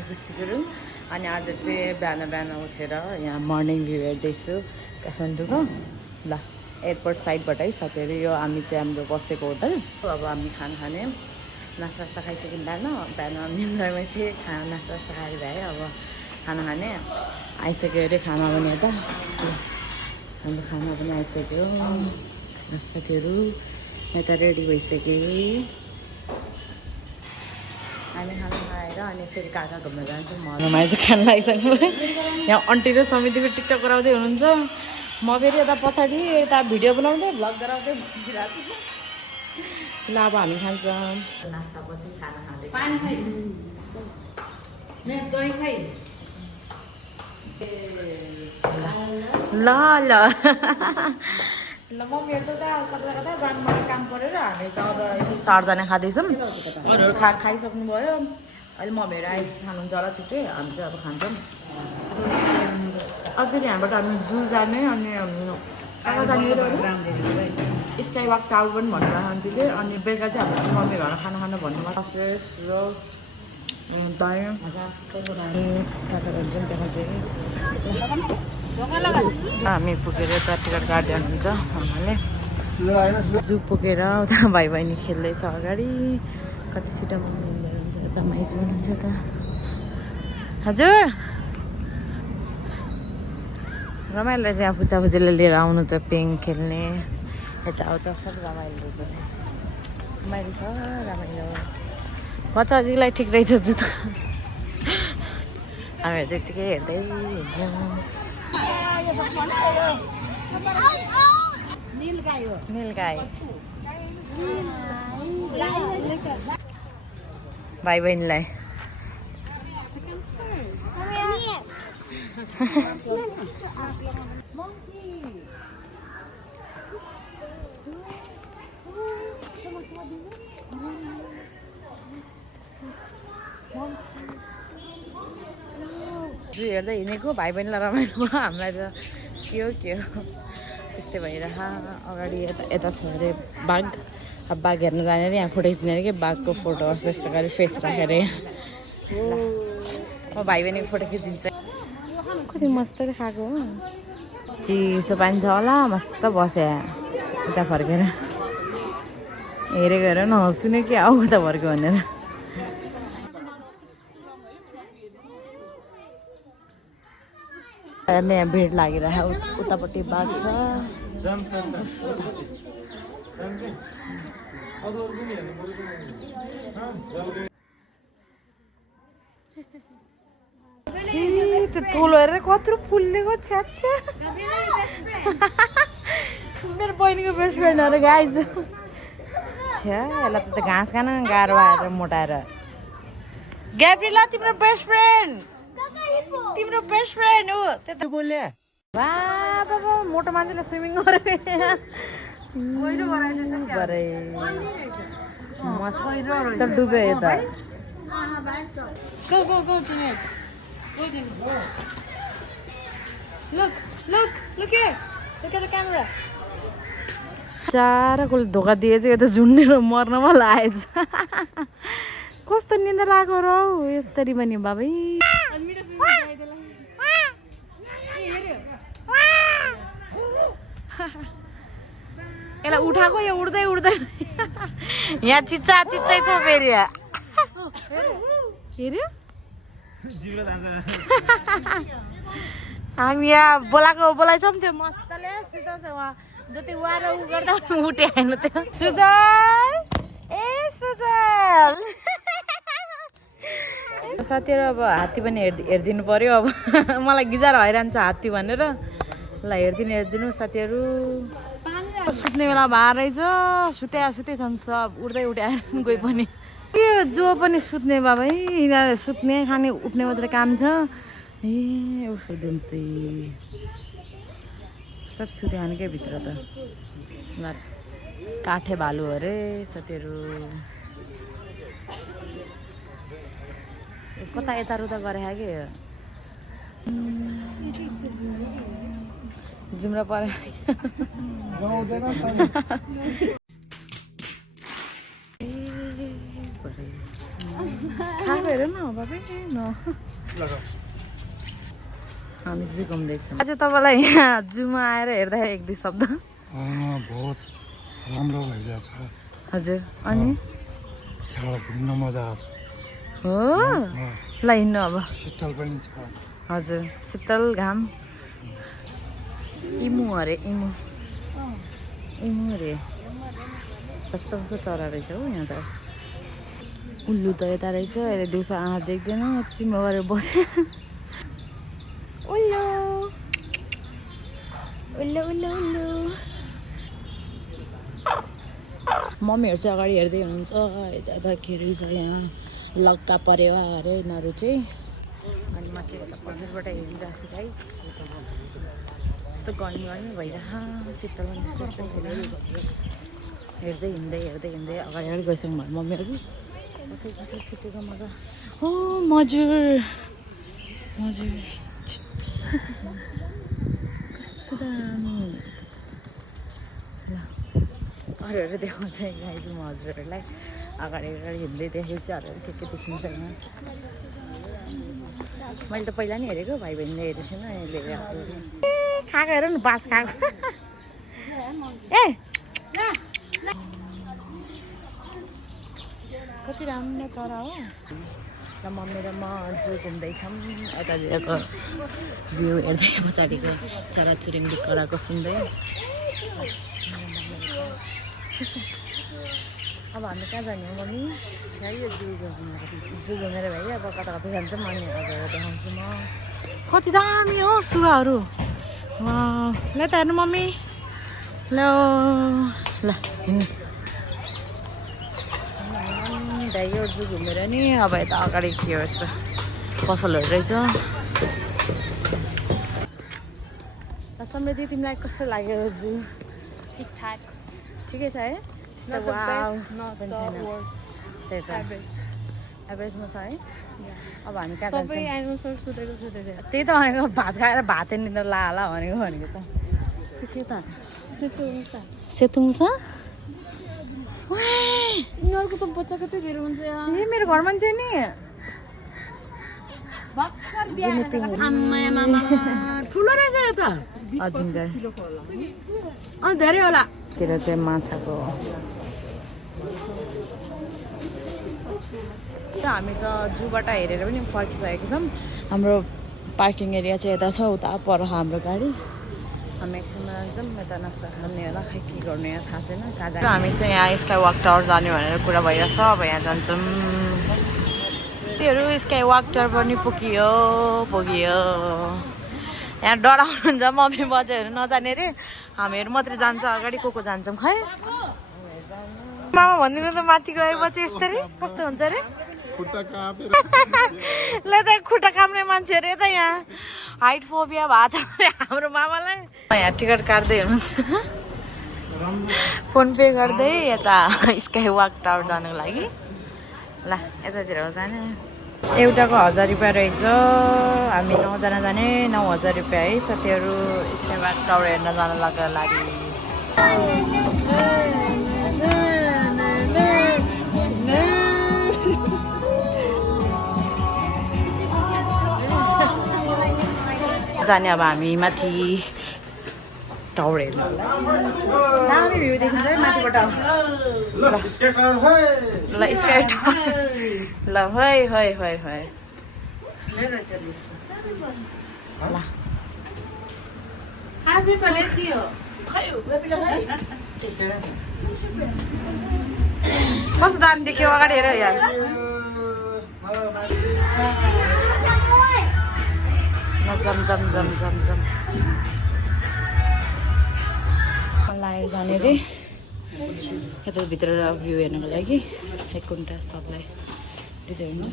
खुसी गुरुङ अनि आज चाहिँ बिहान उठेर यहाँ मर्निङ भ्यू हेर्दैछु काठमाडौँको ल एयरपोर्ट साइडबाटै साथीहरू यो हामी चाहिँ हाम्रो बसेको होटल अब हामी खाना खाने नास्ता खाइसक्यौँ बिहान निन्द्रामै थिएँ खाना नास्ता खाएर भ्याएँ अब खाना खाने आइसक्यो अरे खाना पनि यता हाम्रो खाना पनि आइसक्यो साथीहरू यता रेडी भइसक्यो हामी खाना खाएर अनि फेरि कहाँ घुम्न जान्छौँ ममा चाहिँ खाना आइसक्नु यहाँ आन्टी र समिति फेरि टिकटक गराउँदै हुनुहुन्छ म फेरि यता पछाडि यता भिडियो बनाउँदै भ्लग गराउँदै बसिरहेको छु ल अब हामी खान्छौँ नास्तापछि खाना खाँदैछ ल ल ल मम्मीहरू त कता कता जानु मलाई काम परेर हामी त अब 4जना खाँदैछौँ अरूहरू खाइसक्नु भयो अहिले मम्मीहरू आएपछि खानुहुन्छ होला छिट्टै हामी चाहिँ अब खान्छौँ अब फेरि यहाँबाट हामी जू जाने अनि कहाँ जाने स्काई वाक टावर पनि भन्नु आन्टीले अनि बेलुका चाहिँ हाम्रो मम्मी घरमा खाना खानु भन्नुमा ससेस रोस्ट दही कता भन्छौँ त्यहाँ चाहिँ हामी पुगेर यता टिकट गार्डन हुन्छ आमाले जू पुगेर उता भाइ बहिनी खेल्दैछ अगाडि कति छिटो मम्मी हुन्छ यता माइजू हुनुहुन्छ त हजुर रमाइलो चाहिँ यहाँ पुचापुजीले लिएर आउनु त पेङ खेल्ने यताउता सब रमाइलो रहेछ रमाइलो छ रमाइलो बच्चाजीलाई ठिक रहेछ जू त हामीहरू त्यतिकै हेर्दै हिँड्यौँ नीलगाई भाइ बहिनीलाई जू हेर्दै हिँडेको भाइ बहिनीलाई रमाइलो भयो हामीलाई त के हो त्यस्तै भइरह अगाडि यता छ अरे बाघ अब बाघ हेर्न जाने अरे यहाँ फोटो खिच्ने अरे कि बाघको फोटो होस् त्यस्तो गरी फेस राखेर म भाइ बहिनीको फोटो खिचिदिन्छ कति मस्तै खाएको हो चिसो पानी छ होला मस्त बस्यो उता फर्केर हेरेको हेर न सुन्यो कि आऊ उता फर्क्यो भनेर हेर्ने यहाँ भिड लागिरहेको उतापट्टि बाघ छ त्यो ठुलो हेरेर कत्रो फुलेको छ्याछ्या मेरो बहिनीको बेस्ट फ्रेन्डहरू गाइज छ्या यसलाई त घाँस खान गाह्रो आएर मोटाएर ग्याब्रिएला तिम्रो बेस्ट फ्रेन्ड हो त्यता बोले वाह बाबा मोटो मान्छेले स्विमिङ गरे मस्त डुब्यो यो त चारकोले धोका दिएछ यो त झुन्डेर मर्नमा लागेछ कस्तो निन्द्रा लागेको र यसरी पनि बाबै यसलाई उठाएको यो उड्दै यहाँ चिच्चा छ फेरि हामी यहाँ बोलाइछौँ त्यो मस्तले सुता छ उहाँ जति उहाँ र ऊ गर्दा उठे होइन त्यो सुजल साथीहरू अब हात्ती पनि हेरिदिनु पर्यो अब मलाई गिजार हैरान छ हात्ती भनेर ल हेरिदिनु साथीहरू सुत्ने बेला भएर रहेछ सुते छन् सब उठ्दै आएर गए पनि के जो पनि सुत्ने बाबै यिनीहरू सुत्ने खाने उठ्ने मात्रै काम छ दुन्सी सब सुते खानेकै भित्र त काठे भालु अरे साथीहरू कता यताउता गरे कि जुम्रा परे खाएको हेर न बाबे न हामी जू घुम्दैछौँ आज तपाईँलाई यहाँ जूमा आएर हेर्दा एक दुई शब्द बहुत राम्रो भइरहेछ हजुर अनि घुम्न मजा आउँछ हो ल हिँड्नु अब शीतल पनि छ हजुर शीतल घाम इमु अरे इमु अरे कस्तो कस्तो चरा रहेछ हौ यहाँ त उल्लु त यता रहेछ अहिले दिउँसो आँखा देख्दैन चिमो गरेर बस्यो उल्लु उल्लु उल्लु उल्लु मम्मीहरू चाहिँ अगाडि हेर्दै हुनुहुन्छ यता त के रहेछ यहाँ लक्का परेवा अरे यिनीहरू चाहिँ अनि म चाहिँ यता पछाडिबाट हेरिरहेको छु गाइस यस्तो गर्मी भइरह शीतल सिस्टम थिएन हेर्दै हिँड्दै अगाडि गइसक्नु भयो मम्मीहरू कसै छुटेको मजा हो मजुर कस्तो दामी ल अरूहरू देखाउँछ गाइस म हजुरहरूलाई अगाडि हिँड्दै देखेको छु अरूहरू के देखिन्छ यहाँ मैले त पहिला नि हेरेको भाइ बहिनीले हेरेको थिएन अहिले खाएको हेर न बास खाएको ए कति राम्रो चरा हो मम्मी र म जू घुम्दैछौँ यतातिरको भ्यू हेर्दै पछाडिको चराचुरुङ्गी कराएको सुन्दै अब हामी कहाँ जाने हो मम्मी यो जू घुमेर भइ अब कता कता जान्छ अनि हजुर देखाउँछु म कति दामी हो सुगाहरू ल त हेर्नु मम्मी ल हिँड्नु यो जू घुमेर नि अब यता अगाडि के गर्छ पसलहरू रहेछ समृद्धि तिमीलाई कस्तो लाग्यो जू ठिकठाक ठिकै छ है एभरेजमा छ है अब हामी कहाँ जान्छौँ त्यही त भनेको भात खाएर भातै निन्द्रा ला भनेको त त्यो सेतुङ छ यिनीहरूको त बच्चा कति धेरै हुन्छ ए मेरो घरमा नि थियो नि ठुलो रहेछ यो त धेरै होला तिर चाहिँ माछाको हामी त जूबाट हेरेर पनि फर्किसकेको छौँ हाम्रो पार्किङ एरिया चाहिँ यता छ उता पर हाम्रो गाडी हामी एकछिनमा जान्छौँ यता नास्ता खाने होला खै के गर्नु यहाँ थाहा छैन कहाँ जान्छ हामी चाहिँ यहाँ स्काई वाक टावर जाने भनेर कुरा भइरहेछ अब यहाँ जान्छौँ त्योहरू स्काई वाक टावर पनि पुगियो यहाँ डराउनुहुन्छ मम्मी बजाहरू नजाने अरे हामीहरू मात्रै जान्छ अगाडि को जान्छौँ खै मामा भनिदिनु त माथि गएपछि यस्तो रे कस्तो हुन्छ अरे ल त खुट्टा काम्ने मान्छे अरे त यहाँ हाइट फोबिया भएको छ अरे हाम्रो मामालाई यहाँ टिकट काट्दै हुनुहुन्छ फोन पे गर्दै यता स्काई वाक टावर जानुको लागि ल यतातिर जाने एउटाको 1000 रुपियाँ रहेछ हामी 9 जना जाने 9000 रुपियाँ है साथीहरू स्काई वाक टावर हेर्न जान लागि जाने अब हामी माथि टावर हेर्नु दामी भ्यू देखिन्छ है माथिबाट ल स्काई टावर ल है ल कस्तो दामी देख्यो अगाडि हेर यहाँ जम लाएर जाने रे यताभित्र भ्यू हेर्नको लागि 1 घन्टा सबलाई दिँदै हुन्छ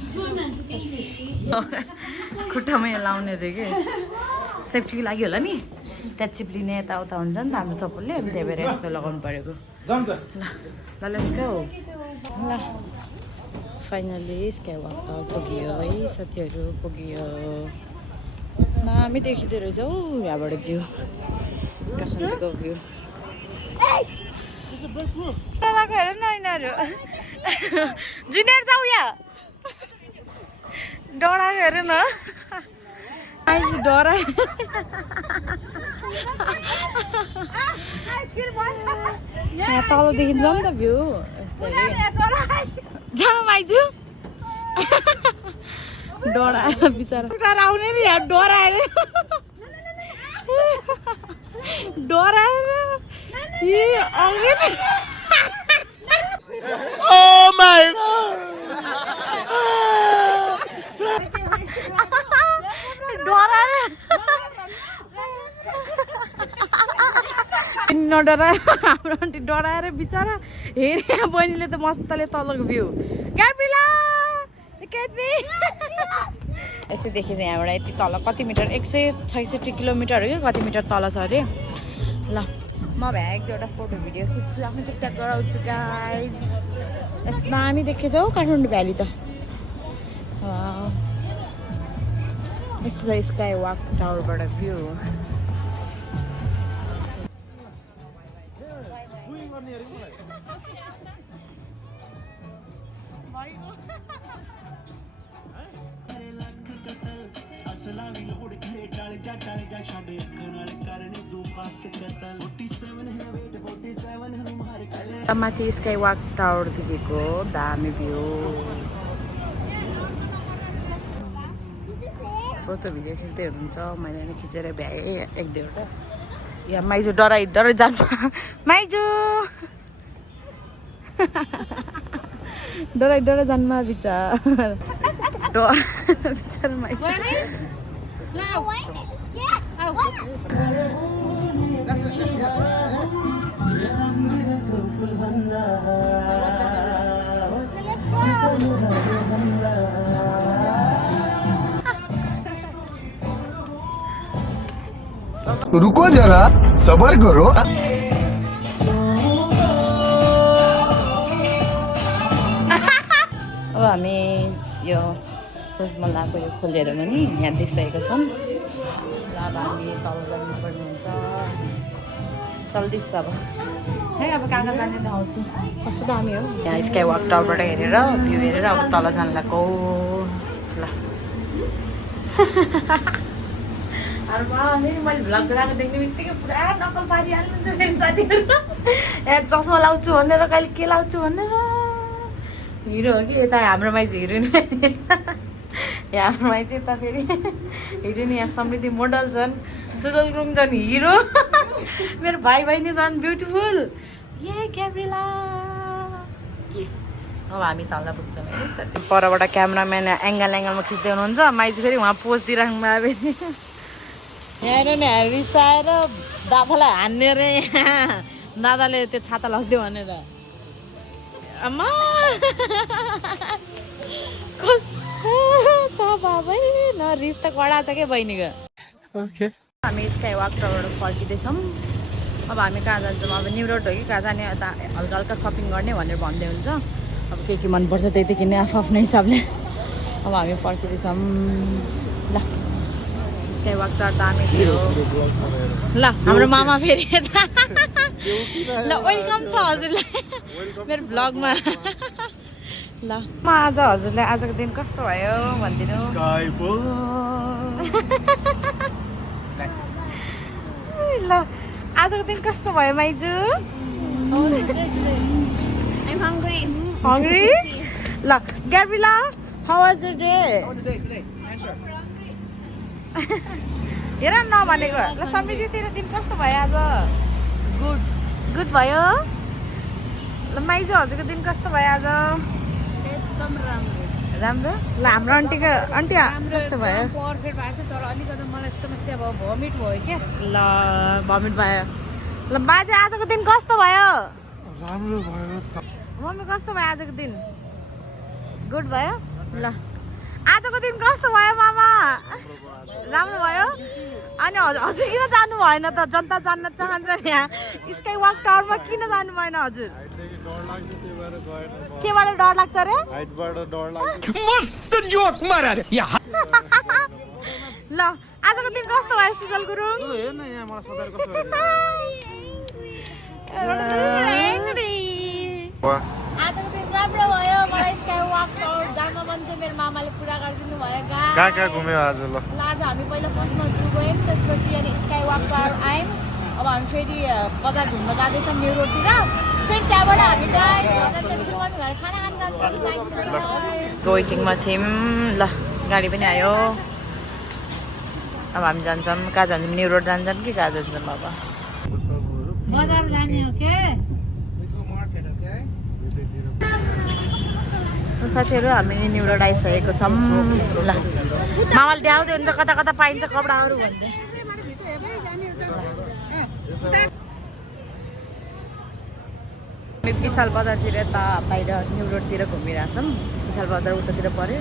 खुट्टामै लाउने रे के सेफ्टीको लागि होला नि त्यहाँ चिप्लिने यताउता हुन्छ नि त हाम्रो चप्पलले अनि त्यही भएर यस्तो लगाउनु परेको ल लेट्स गो ल फाइनली स्काई वाक टावर पुग्यो है साथीहरू पुग्यो दामी देखिँदो रहेछ हौ यहाँबाट भ्यू काठमाडौँको भ्यू हेर न यिनीहरू जुनियर जाऊ यहाँ डरायो हेर न डरायो यहाँ तल देखिन्छ नि त भ्यू जाऊ माइजू डराएर बिचरा कुटाएर आउने नि यहाँ डराएर डराएर नडराएर हाम्रो आन्टी डराएर बिचरा हेरे बहिनीले त मस्तले तलको भ्यू ग्याब्रिला यसै देखेछ यहाँबाट यति तल कति मिटर 166 किलोमिटर हो कि कति मिटर तल छ अरे ल म भए एक दुईवटा फोटो भिडियो खिच्छु आफ्नो टिकटक गराउँछु गाइज यस्तो दामी देखेछ हौ काठमाडौँ भ्याली त यस्तो छ स्काई वाक टावरबाट भ्यू माथि स्काई वाक टावर देखेको दामी भ्यू फोटो भिडियो खिच्दै हुनुहुन्छ मैले नि खिचेर भ्याएँ एक दुईवटा यहाँ माइजू डराइ जानु माइजू डराइ जानमा बिचारा बिचारा माइजू रुको जरा सबर करो अब हामी यो सोचमल्लाको यो खोलेर पनि यहाँ देखिसकेको छौँ ल अब हामी तल जानुपर्ने हुन्छ चल्दैछ अब है अब कहाँ कहाँ जाने देखाउँछु कस्तो दामी हो यहाँ स्काई वाक टावरबाट हेरेर भ्यू हेरेर अब तल जानु लाग्यो ल फेरि मैले भ्लग गराएको देख्ने बित्तिकै पुरा नकल पारिहाल्नुहुन्छ मेरो साथीहरू यहाँ चस्मा लाउँछु भनेर कहिले के लाउँछु भनेर हिरो हो कि यता हाम्रो माइज हिरोइन यहाँ हाम्रो माइज यता फेरि हिरोइन यहाँ समृद्धि मोडल छन् सुजल गुरुङ छन् हिरो मेरो भाइ बहिनी छन् ब्युटिफुल ए ग्याब्रिला के अब हामी तल पुग्छौँ है साथी परबाट क्यामराम्यान एङ्गलमा खिच्दै हुनुहुन्छ माइज फेरि उहाँ पोज दिइराख्नु भयो भने यहाँ हेर नि रिसाएर दादालाई हान्ने रे यहाँ दादाले त्यो छाता लगिदियो भनेर आमा कस्तो छ बाबै न रिस त कडा छ क्या बहिनीको हामी स्काई वाक टावरबाट फर्किँदैछौँ अब हामी कहाँ जान्छौँ अब न्यु रोड हो कि कहाँ जाने यता हल्का हल्का सपिङ गर्ने भनेर भन्दै हुन्छ अब के मनपर्छ त्यही त किन्ने आफ्नै हिसाबले अब हामी फर्किँदैछौँ ल स्काई वाक टावर दामी थियो ल हाम्रो मामा फेरि यता ल वेलकम छ हजुरलाई मेरो भ्लगमा ल म आज हजुरलाई आजको दिन कस्तो भयो भनिदिनु ल आजको दिन कस्तो भयो माइजू हङ्ग्री ल ग्याब्रिला हाउ वाज योर डे हेर नभनेको ल समिति तेरो दिन कस्तो भयो आज गुड भयो ल माइजू हजुरको दिन कस्तो भयो आज एकदम राम्रो राम्रो ल हाम्रो आन्टी कस्तो भयो पर्फेक्ट भएको थियो तर अलिकति मलाई समस्या भयो भमिट भयो क्या ल भमिट भयो ल बाजे आजको दिन कस्तो भयो राम्रो भयो त मम्मी कस्तो भयो आजको दिन गुड भयो ल आजको दिन कस्तो भयो मामा राम्रो भयो अनि हजुर किन जानु भएन त जनता जान्न चाहन्छ यहाँ स्काई वाक टावरमा किन जानु भएन हजुर केबाट डर लाग्छ अरे ल आजको दिन कस्तो भयो सुजल गुरुङ आजको दिन राम्रो भयो मलाई स्काई वाक जान मन थियो मेरो मामाले पुरा गरिदिनु भयो कहाँ कहाँ घुम्यो आज ल आज हामी पहिला फर्स्टमा जू गयौँ त्यसपछि अनि स्काई वक आयौँ अब हामी फेरि बजार घुम्न जाँदैछौँ न्यु रोडतिर फेरि त्यहाँबाट हामी घर खाना खान जान्छौँ वेटिङमा थियौँ ल गाडी पनि आयो अब हामी जान्छौँ कहाँ जान्छौँ न्यु रोड जान्छौँ कि कहाँ जान्छौँ अब बजार जाने हो के साथीहरू हामी न्यु रोड आइसकेको छौँ ल मामाले देखाउँदै हुन्छ कता कता पाइन्छ कपडाहरू भन्दै विशाल बजारतिर यता बाहिर न्यु रोडतिर घुमिरहेछौँ विशाल बजार उतातिर पऱ्यो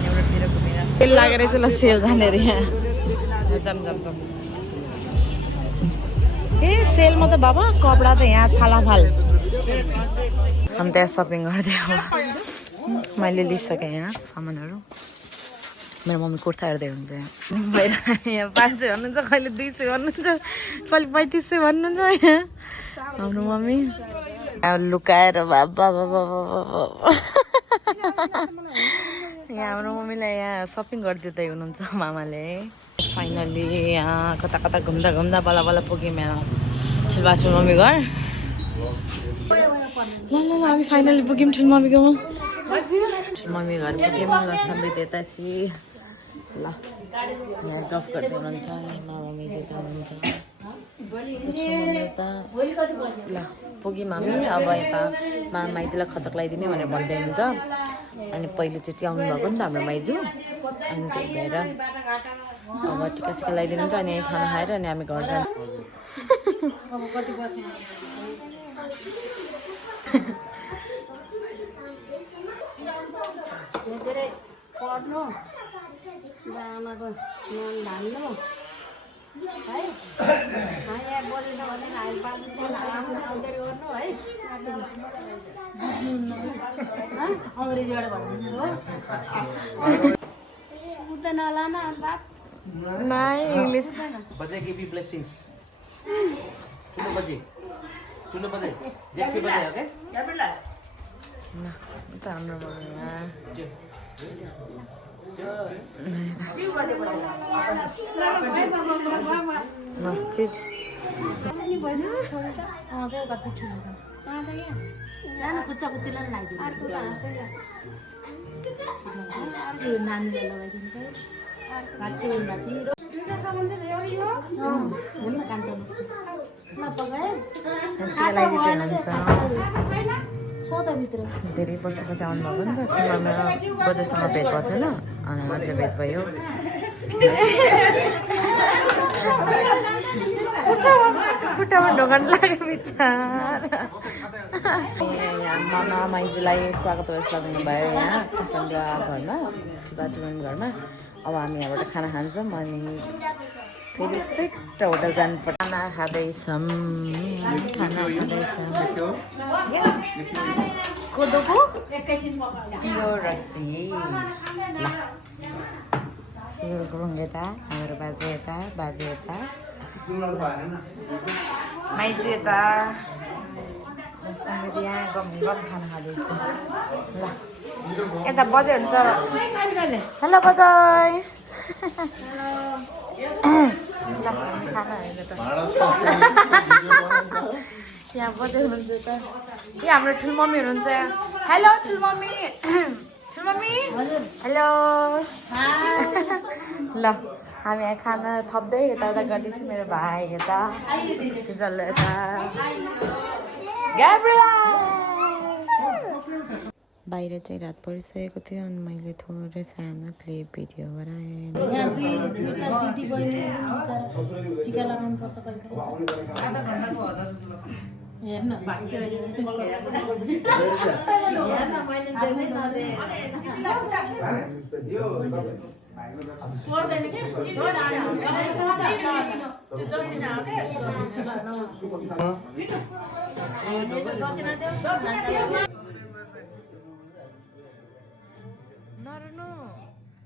न्यु रोडतिर घुमिरहेको सेल लागेर चाहिँ ल सेल जाने अरे यहाँ जाम ए सेलमा त बाबा कपडा त यहाँ फालाफाल हामी त्यहाँ सपिङ गर्दै हो मैले लिइसकेँ यहाँ सामानहरू मेरो मम्मी कुर्ता हेर्दै हुन्छ यहाँ 500 भन्नुहुन्छ कहिले 200 भन्नुहुन्छ कहिले 3500 भन्नुहुन्छ यहाँ हाम्रो मम्मी लुकाएर बाबा यहाँ हाम्रो मम्मीलाई यहाँ सपिङ गरिदिँदै हुनुहुन्छ मामाले फाइनली यहाँ कता कता घुम्दा घुम्दा बल्ल बल्ल पुग्यौँ यहाँ ठुलबासु मम्मी घर ल हामी फाइनली पुग्यौँ ठुलो मम्मीकोमा मम्मी घर पुग्यौँ ल समृद्धि यतासी ल यहाँ गफ गर्दै हुनुहुन्छ मम्मी चाहिँ जानुहुन्छ ल पुग्यौँ हामी अब यता माइजूलाई खतक लगाइदिने भनेर भन्दै हुन्छ अनि पहिलोचोटि आउनुभएको नि त हाम्रो माइजू अनि त्यही भएर अब टिका सिका लगाइदिनु हुन्छ अनि खाना खाएर अनि हामी घर जान्छ पढ्नु आमाको न्यान धान्नु है 1 बजेछ भने हामी 5 गर्नु है अङ्ग्रेजीबाट भन्नु हो उता नलाना बात नाइ इंग्लिश बजे give you blessings ठुलो बजे जेठी बजे ओके त हाम्रो यहाँ चिज सानो कुच्चा कुच्चीलाई लगाइदिनु नानीलाई लगाइदिनु घाँटी बेलमा चिरो कान्छ धेरै वर्षपछि आउनुभएको नि त छेउमा बजेसँग भेट भएको थिएन अनि अझै भेट भयो खुट्टामा ढोकान लाग्यो बिचार यहाँ मामा माइजूलाई स्वागत गरिसक्नु भयो यहाँ काठमाडौँ घरमा ठुलाठुलो घरमा अब हामी यहाँबाट खाना खान्छौँ अनि फेरि सेट होटल जानुपर्छ खाना खाँदैछौँ कोदोको प्योर रक्सी गुरुङ यता हाम्रो बाजे यता माइजू यता यहाँ गम खाना खाँदैछ ल यता बजे हुन्छ हेलो बजाई यहाँ बजे हुनुहुन्छ त यहाँ हाम्रो ठुलो मम्मी हुनुहुन्छ हेलो ठुलो मम्मी हेलो ल हामी यहाँ खाना थप्दै यताउता गर्दैछु मेरो भाइ यता सिजल यता बाहिर चाहिँ रात परिसकेको थियो अनि मैले थोरै सानो क्लिप भिडियो गराएँ नरुनु ल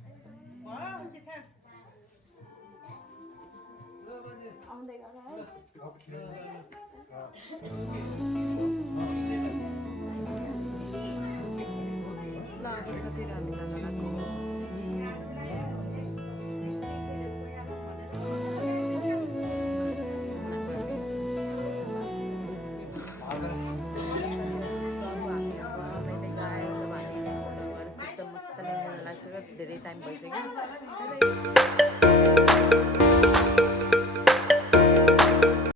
टाइम भइसक्यो